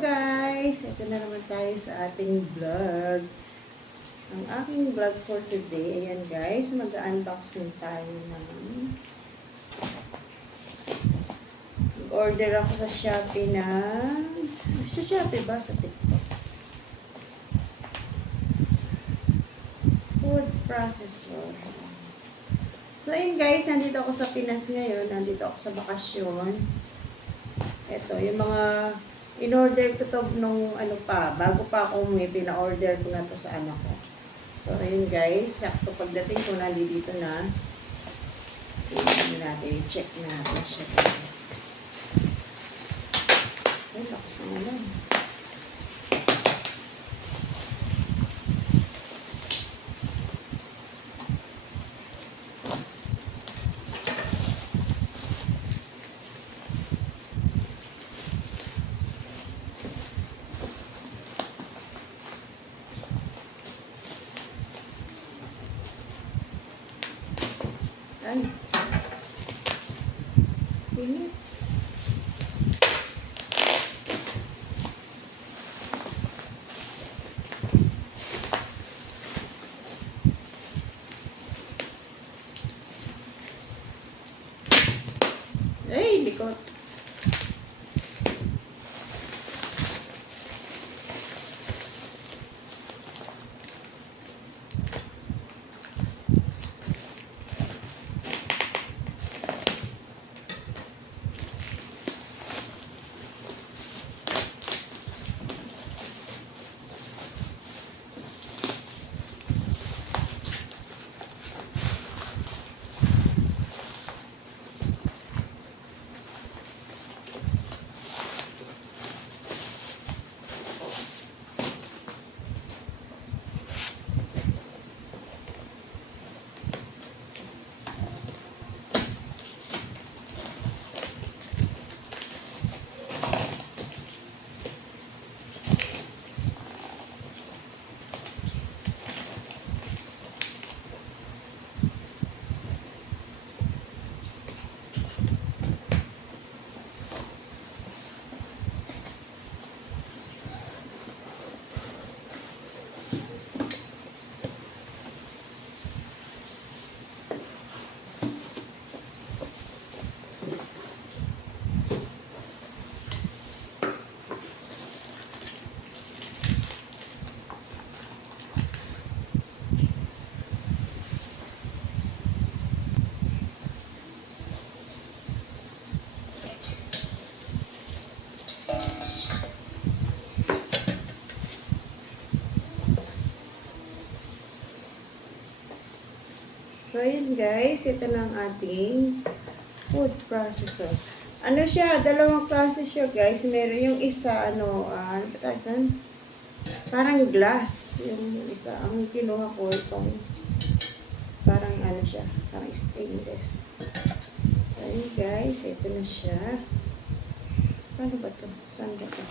guys! Ito na naman tayo sa ating vlog. Ang aking vlog for today, ayan guys, mag-unboxing tayo ng order ako sa Shopee na sa Shopee ba? Sa TikTok. Food processor. So ayun guys, nandito ako sa Pinas ngayon. Nandito ako sa bakasyon. Ito, yung mga in-order ko to nung bago pa ako umuwi, pina-order ko na to sa anak ko. So, ayun guys, sakto pagdating ko, nandito na. Check natin siya guys. Ay, lakas na lang. Ay. Init. Ay, likot. So, yun guys, ito na ang ating food processor. Ano siya, dalawang klase siya guys. Meron yung isa, parang glass. Yung isa, ang kinuha ko itong parang siya, parang stainless. So, yun guys, ito na siya. Paano ba ito? Saan ba ito?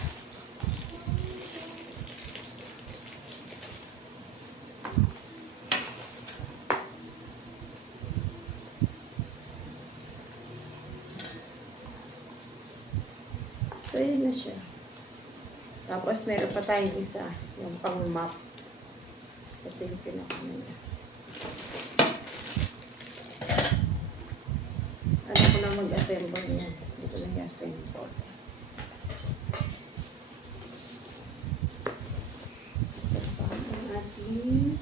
So, yun na siya. Tapos, meron pa tayong isa. Yung pang-map. Ito yung pinakamaya. Ano ko na mag-assemble niya. Ito na i-assemble. Ito pa ang ating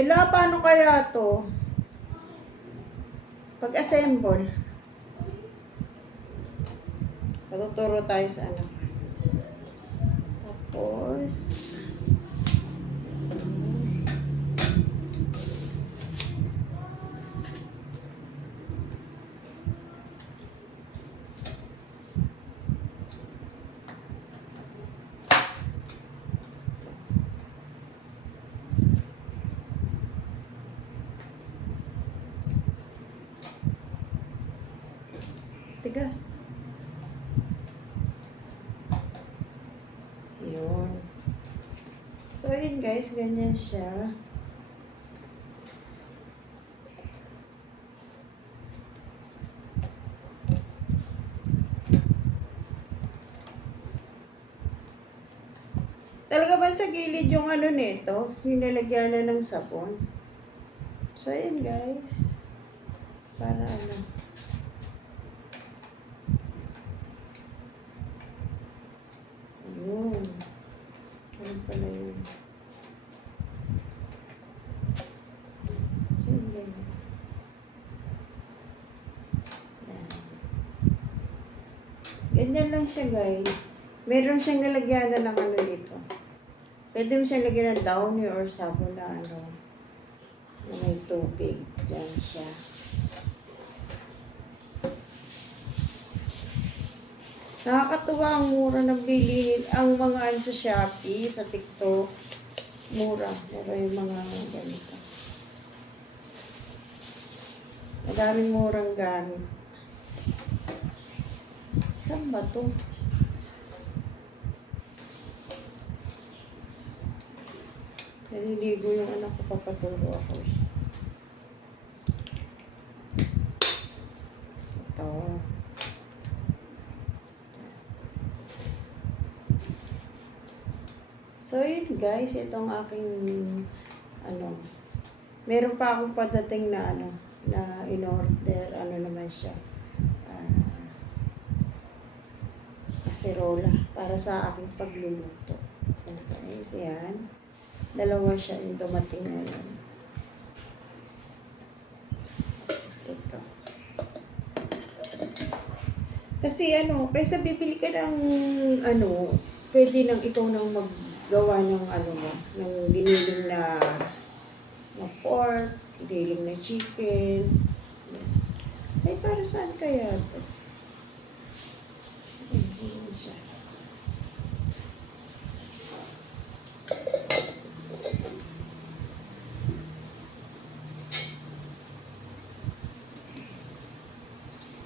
Ela, paano kaya to? Pag-assemble. Patuturo tayo sa ano. Tapos, tigas. Yun. So, yun guys, ganyan siya. Talaga ba sa gilid yung ano nito? Yung nalagyan na ng sabon? So, yun guys. Para ano. Ayun. Ano pala yun? Yun, ganyan. Yan. Ganyan lang siya guys. Meron siyang nalagyan na ng ano dito. Pwede mo siyang lagyan ng downy or sabon na ano. Na may tubig. Diyan siya. Nakakatuwa ang mura ng bilhin. Ang mga ano sa Shopee, sa TikTok. Mura. Mura yung mga ganito. Madaming murang gamit. Saan ba to? Naliligo yung anak ko, papaturo ako. Ito. So, yun guys, itong aking, ano, meron pa akong padating na, ano, na in-order, ano naman siya, kaserola, para sa aking pagluluto. So, guys, yan. Dalawa siya yung dumating ngayon. Ito. Kasi ano, kaysa bibili ka ng ano, pwede nang ikaw nang maggawa ng ano mo, ng giniling na pork, giniling na chicken. Ay, para saan kaya ito? Ayun siya.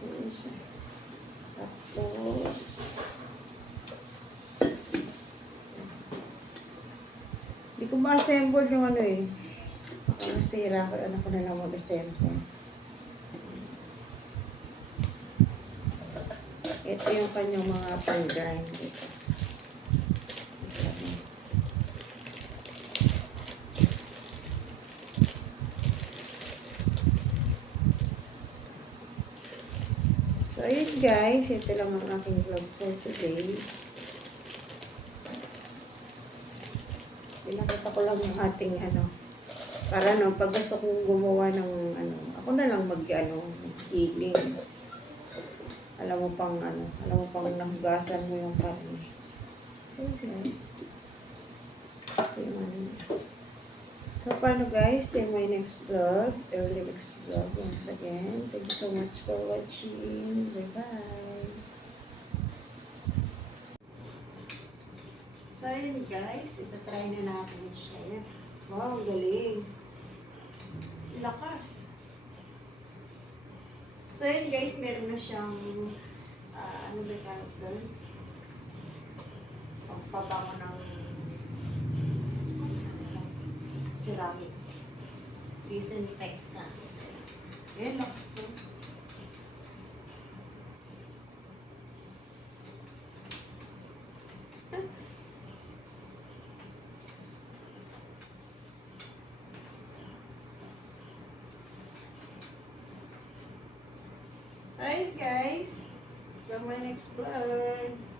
Ayun siya. Tapos, hindi ko ma-assemble yung ano eh. Masira ko, ano ko na lang mag-assemble. Ito yung kanyang mga pang-grind dito. So, ayun guys. Ito lang ang aking vlog for today. Pinakita ko lang yung ating ano. Para no, pag gusto kong gumawa ng ano, ako na lang mag-healing. Alam mo pang nahugasan mo yung karne. So guys. Ito yung ano. So paano guys, till my next vlog, early next vlog once again. Thank you so much for watching. Bye-bye. So yun guys, itatry na natin siya. Wow, galing. Lakas. So yun guys, meron na siyang ano ba tawag doon? Pagpabango ng ceramic. Disinfect na. Ayan, lakas. So, guys, till my next vlog.